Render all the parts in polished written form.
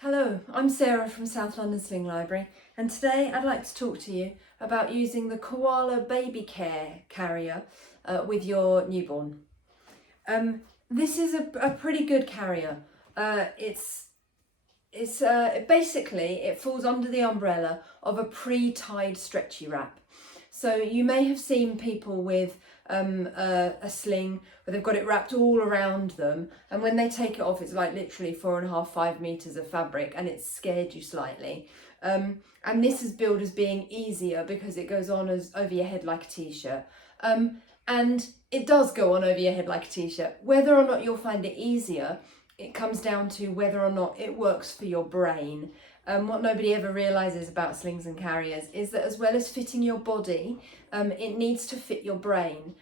Hello, I'm Sarah from South London Sling Library, and today I'd like to talk to you about using the Koala Baby Care carrier with your newborn. This is a pretty good carrier. Basically it falls under the umbrella of a pre-tied stretchy wrap. So you may have seen people with a sling where they've got it wrapped all around them, and when they take it off it's like literally 4.5, 5 meters of fabric, and it's scared you slightly. And this is billed as being easier because it goes on as over your head like a t-shirt. And it does go on over your head like a t-shirt. Whether or not you'll find it easier, it comes down to whether or not it works for your brain. What nobody ever realises about slings and carriers is that as well as fitting your body, it needs to fit your brain.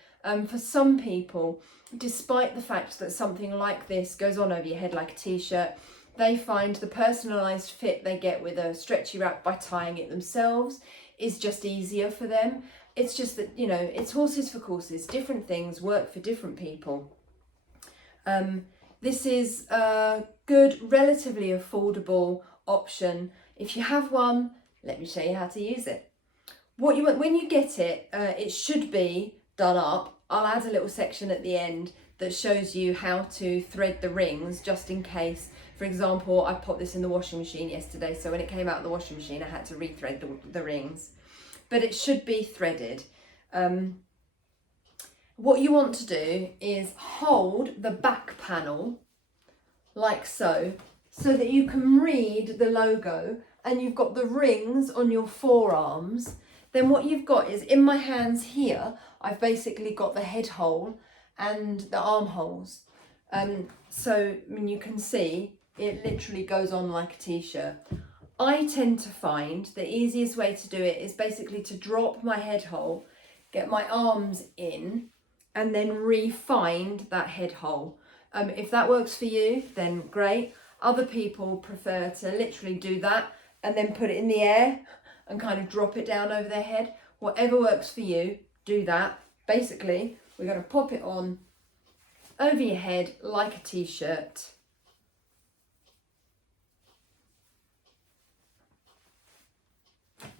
For some people, despite the fact that something like this goes on over your head like a t-shirt, they find the personalised fit they get with a stretchy wrap by tying it themselves is just easier for them. It's just that, you know, it's horses for courses. Different things work for different people. This is a good, relatively affordable option. If you have one, let me show you how to use it. What you want when you get it, it should be done up. I'll add a little section at the end that shows you how to thread the rings, just in case. For example, I popped this in the washing machine yesterday, so when it came out of the washing machine I had to rethread the rings. But it should be threaded. What you want to do is hold the back panel like so that you can read the logo, and you've got the rings on your forearms. Then what you've got is, in my hands here, I've basically got the head hole and the armholes. So I mean, you can see it literally goes on like a t-shirt. I tend to find the easiest way to do it is basically to drop my head hole, get my arms in, and then re-find that head hole. If that works for you, then great. Other people prefer to literally do that and then put it in the air and kind of drop it down over their head. Whatever works for you, do that. Basically, we're going to pop it on over your head like a t-shirt.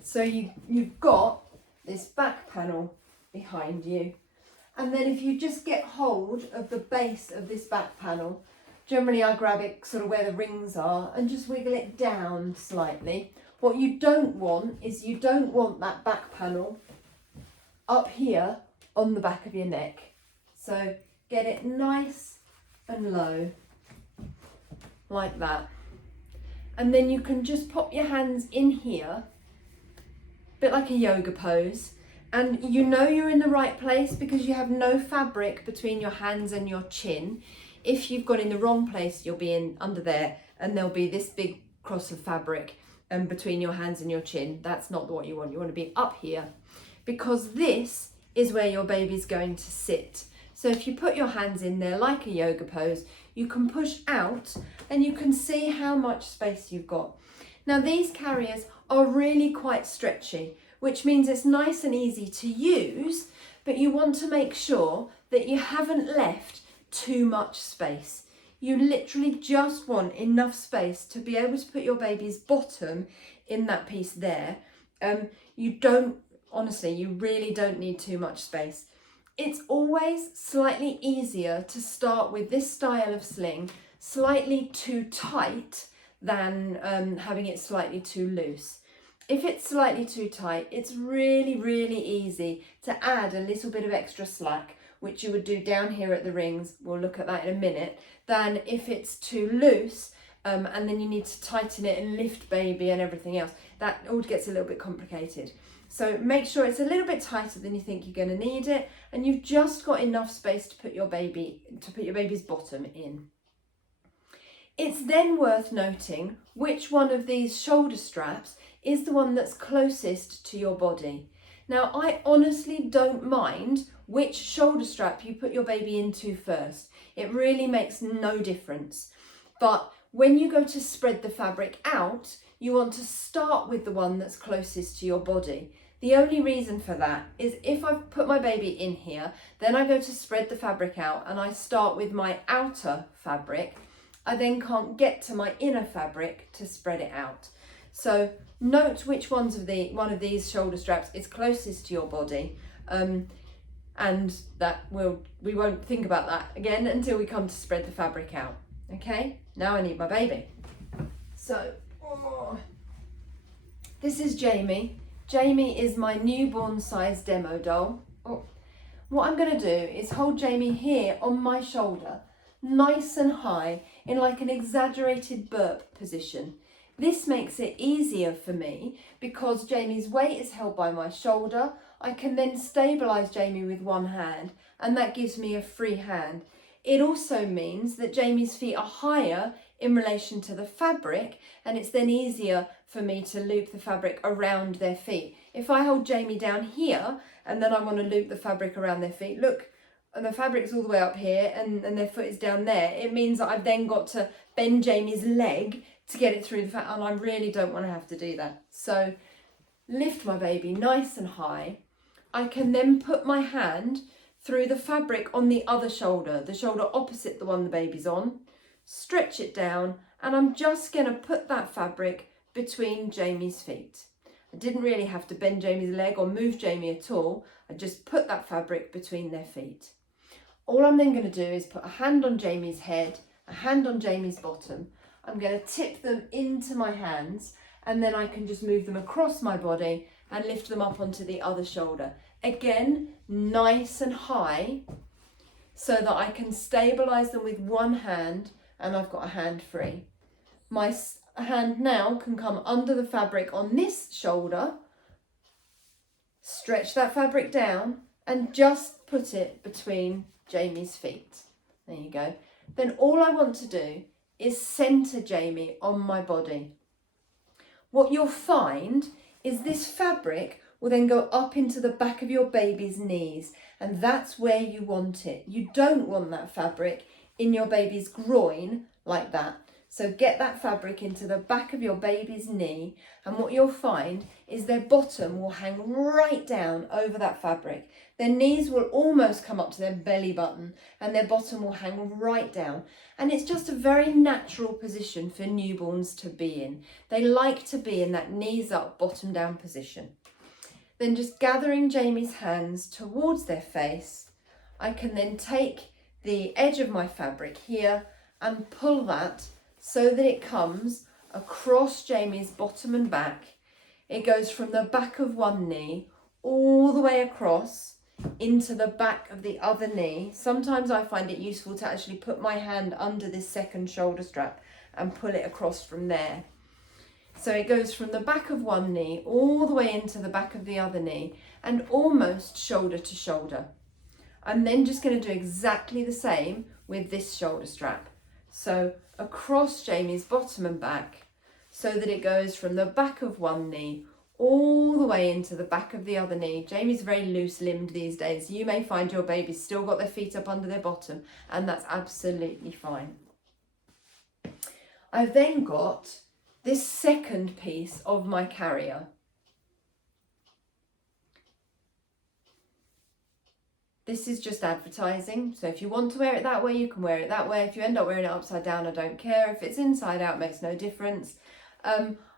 So you've got this back panel behind you. And then if you just get hold of the base of this back panel, generally I grab it sort of where the rings are and just wiggle it down slightly. What you don't want is you don't want that back panel up here on the back of your neck. So get it nice and low, like that. And then you can just pop your hands in here, a bit like a yoga pose. And you know you're in the right place because you have no fabric between your hands and your chin. If you've got in the wrong place, you'll be in under there, and there'll be this big cross of fabric between your hands and your chin. That's not what you want. You want to be up here, because this is where your baby's going to sit. So if you put your hands in there like a yoga pose, you can push out and you can see how much space you've got. Now these carriers are really quite stretchy, which means it's nice and easy to use, but you want to make sure that you haven't left too much space. You literally just want enough space to be able to put your baby's bottom in that piece there. Honestly, you really don't need too much space. It's always slightly easier to start with this style of sling slightly too tight than having it slightly too loose. If it's slightly too tight, it's really, really easy to add a little bit of extra slack, which you would do down here at the rings, we'll look at that in a minute, than if it's too loose and then you need to tighten it and lift baby and everything else. That all gets a little bit complicated. So make sure it's a little bit tighter than you think you're going to need it, and you've just got enough space to put your baby's bottom in. It's then worth noting which one of these shoulder straps is the one that's closest to your body. Now, I honestly don't mind which shoulder strap you put your baby into first. It really makes no difference. But when you go to spread the fabric out, you want to start with the one that's closest to your body. The only reason for that is if I've put my baby in here, then I go to spread the fabric out and I start with my outer fabric. I then can't get to my inner fabric to spread it out. So note which one of these shoulder straps is closest to your body, and that we won't think about that again until we come to spread the fabric out. Okay, now I need my baby. So this is Jamie. Jamie is my newborn size demo doll. What I'm going to do is hold Jamie here on my shoulder, nice and high, in like an exaggerated burp position. This makes it easier for me because Jamie's weight is held by my shoulder. I can then stabilise Jamie with one hand, and that gives me a free hand. It also means that Jamie's feet are higher in relation to the fabric, and it's then easier for me to loop the fabric around their feet. If I hold Jamie down here and then I want to loop the fabric around their feet, look, and the fabric's all the way up here and their foot is down there, it means that I've then got to bend Jamie's leg to get it through the fabric, and I really don't want to have to do that. So lift my baby nice and high. I can then put my hand through the fabric on the other shoulder, the shoulder opposite the one the baby's on, stretch it down, and I'm just going to put that fabric between Jamie's feet. I didn't really have to bend Jamie's leg or move Jamie at all. I just put that fabric between their feet. All I'm then going to do is put a hand on Jamie's head, a hand on Jamie's bottom. I'm going to tip them into my hands, and then I can just move them across my body and lift them up onto the other shoulder. Again, nice and high, so that I can stabilise them with one hand and I've got a hand free. My hand now can come under the fabric on this shoulder, stretch that fabric down and just put it between Jamie's feet. There you go. Then all I want to do is centre Jamie on my body. What you'll find is this fabric will then go up into the back of your baby's knees, and that's where you want it. You don't want that fabric in your baby's groin like that. So get that fabric into the back of your baby's knee, and what you'll find is their bottom will hang right down over that fabric. Their knees will almost come up to their belly button, and their bottom will hang right down. And it's just a very natural position for newborns to be in. They like to be in that knees up, bottom down position. Then just gathering Jamie's hands towards their face, I can then take the edge of my fabric here and pull that so that it comes across Jamie's bottom and back. It goes from the back of one knee all the way across into the back of the other knee. Sometimes I find it useful to actually put my hand under this second shoulder strap and pull it across from there. So it goes from the back of one knee all the way into the back of the other knee and almost shoulder to shoulder. I'm then just going to do exactly the same with this shoulder strap. So across Jamie's bottom and back so that it goes from the back of one knee all the way into the back of the other knee. Jamie's very loose limbed these days. You may find your baby's still got their feet up under their bottom, and that's absolutely fine. I've then got this second piece of my carrier. This is just advertising, so if you want to wear it that way, you can wear it that way. If you end up wearing it upside down, I don't care. If it's inside out, it makes no difference.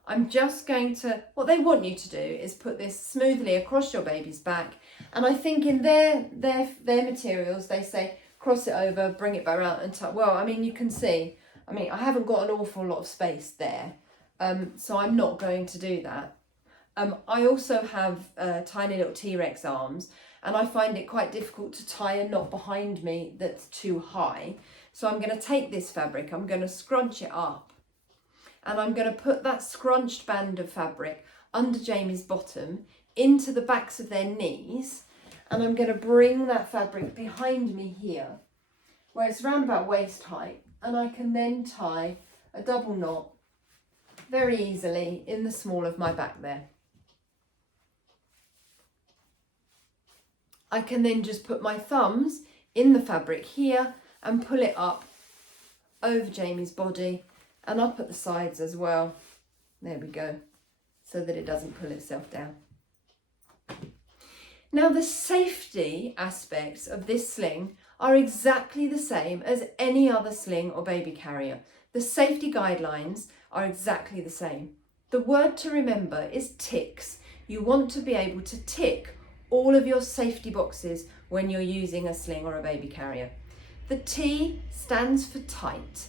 I'm just going to, what they want you to do is put this smoothly across your baby's back. And I think in their materials, they say cross it over, bring it back around and tuck. Well, I mean, you can see, I haven't got an awful lot of space there. So I'm not going to do that. I also have tiny little T-Rex arms, and I find it quite difficult to tie a knot behind me that's too high. So I'm going to take this fabric, I'm going to scrunch it up, and I'm going to put that scrunched band of fabric under Jamie's bottom into the backs of their knees, and I'm going to bring that fabric behind me here, where it's around about waist height, and I can then tie a double knot very easily in the small of my back there. I can then just put my thumbs in the fabric here and pull it up over Jamie's body and up at the sides as well. There we go, so that it doesn't pull itself down. Now the safety aspects of this sling are exactly the same as any other sling or baby carrier. The safety guidelines are exactly the same. The word to remember is ticks. You want to be able to tick all of your safety boxes when you're using a sling or a baby carrier. The T stands for tight.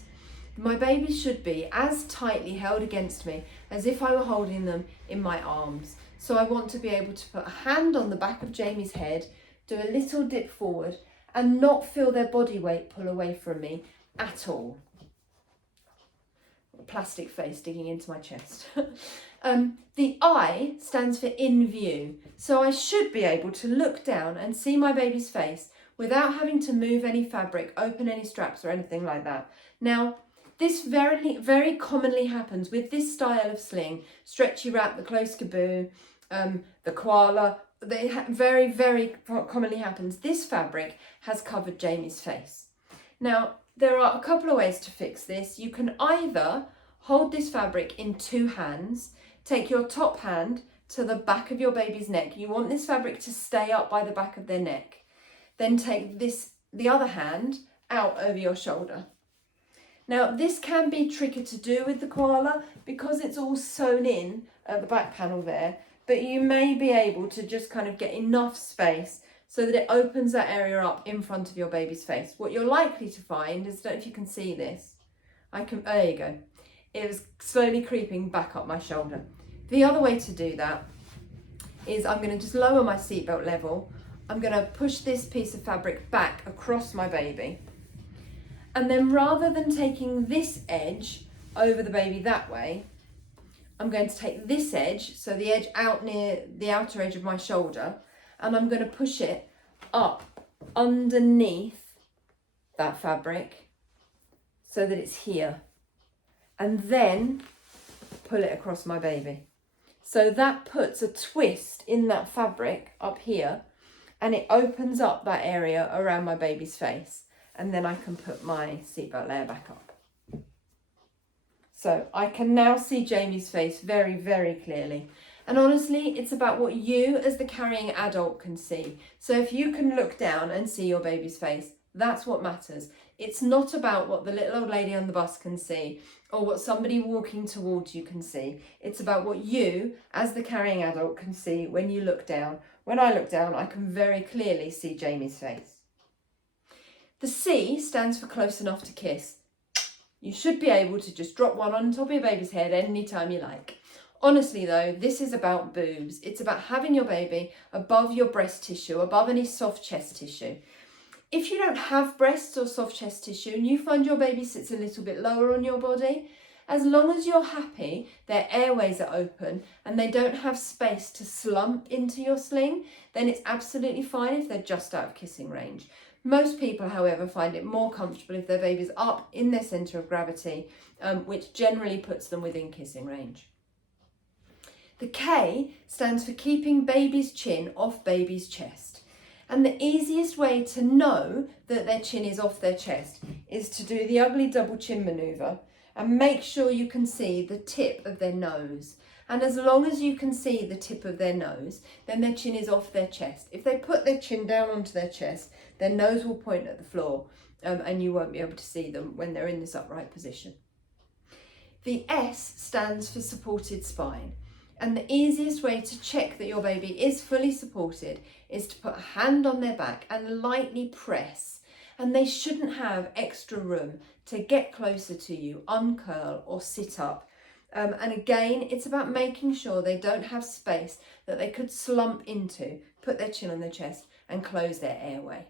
My baby should be as tightly held against me as if I were holding them in my arms. So I want to be able to put a hand on the back of Jamie's head, do a little dip forward, and not feel their body weight pull away from me at all. Plastic face digging into my chest. The I stands for in view. So I should be able to look down and see my baby's face without having to move any fabric, open any straps or anything like that. Now, this very commonly happens with this style of sling, stretchy wrap, the close kaboo, the koala. Very commonly happens. This fabric has covered Jamie's face. Now, there are a couple of ways to fix this. You can either hold this fabric in two hands, take your top hand to the back of your baby's neck. You want this fabric to stay up by the back of their neck. Then take the other hand out over your shoulder. Now, this can be tricky to do with the koala because it's all sewn in at the back panel there, but you may be able to just kind of get enough space so that it opens that area up in front of your baby's face. What you're likely to find is, I don't know if you can see this, there you go. It was slowly creeping back up my shoulder. The other way to do that is I'm going to just lower my seatbelt level. I'm going to push this piece of fabric back across my baby. And then rather than taking this edge over the baby that way, I'm going to take this edge, so the edge out near the outer edge of my shoulder, and I'm going to push it up underneath that fabric so that it's here. And then pull it across my baby. So that puts a twist in that fabric up here, and it opens up that area around my baby's face. And then I can put my seatbelt layer back up. So I can now see Jamie's face very clearly. And honestly, it's about what you as the carrying adult can see. So if you can look down and see your baby's face, that's what matters. It's not about what the little old lady on the bus can see or what somebody walking towards you can see. It's about what you as the carrying adult can see when you look down. When I look down, I can very clearly see Jamie's face. The C stands for close enough to kiss. You should be able to just drop one on top of your baby's head anytime you like. Honestly though, this is about boobs. It's about having your baby above your breast tissue, above any soft chest tissue. If you don't have breasts or soft chest tissue and you find your baby sits a little bit lower on your body, as long as you're happy, their airways are open and they don't have space to slump into your sling, then it's absolutely fine if they're just out of kissing range. Most people, however, find it more comfortable if their baby's up in their centre of gravity, which generally puts them within kissing range. The K stands for keeping baby's chin off baby's chest. And the easiest way to know that their chin is off their chest is to do the ugly double chin manoeuvre and make sure you can see the tip of their nose. And as long as you can see the tip of their nose, then their chin is off their chest. If they put their chin down onto their chest, their nose will point at the floor and you won't be able to see them when they're in this upright position. The S stands for supported spine. And the easiest way to check that your baby is fully supported is to put a hand on their back and lightly press. And they shouldn't have extra room to get closer to you, uncurl or sit up. And again, it's about making sure they don't have space that they could slump into, put their chin on their chest and close their airway.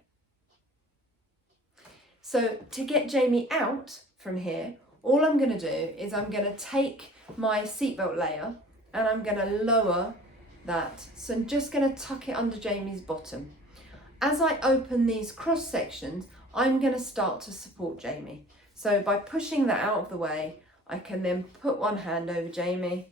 So to get Jamie out from here, all I'm going to do is I'm going to take my seatbelt layer and I'm going to lower that. So I'm just going to tuck it under Jamie's bottom. As I open these cross sections, I'm going to start to support Jamie. So by pushing that out of the way, I can then put one hand over Jamie,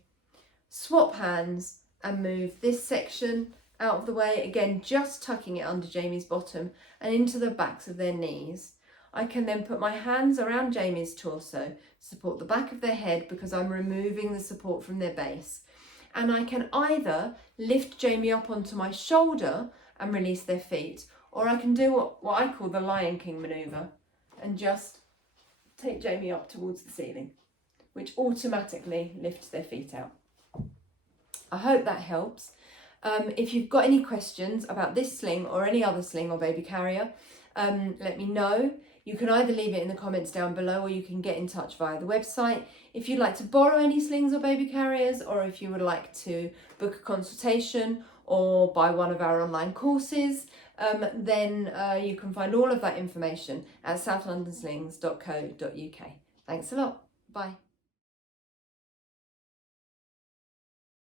swap hands and move this section out of the way, again just tucking it under Jamie's bottom and into the backs of their knees. I can then put my hands around Jamie's torso, support the back of their head because I'm removing the support from their base. And I can either lift Jamie up onto my shoulder and release their feet, or I can do what I call the Lion King manoeuvre and just take Jamie up towards the ceiling, which automatically lifts their feet out. I hope that helps. If you've got any questions about this sling or any other sling or baby carrier, let me know. You can either leave it in the comments down below or you can get in touch via the website. If you'd like to borrow any slings or baby carriers, or if you would like to book a consultation or buy one of our online courses, then you can find all of that information at southlondonslings.co.uk. Thanks a lot. Bye.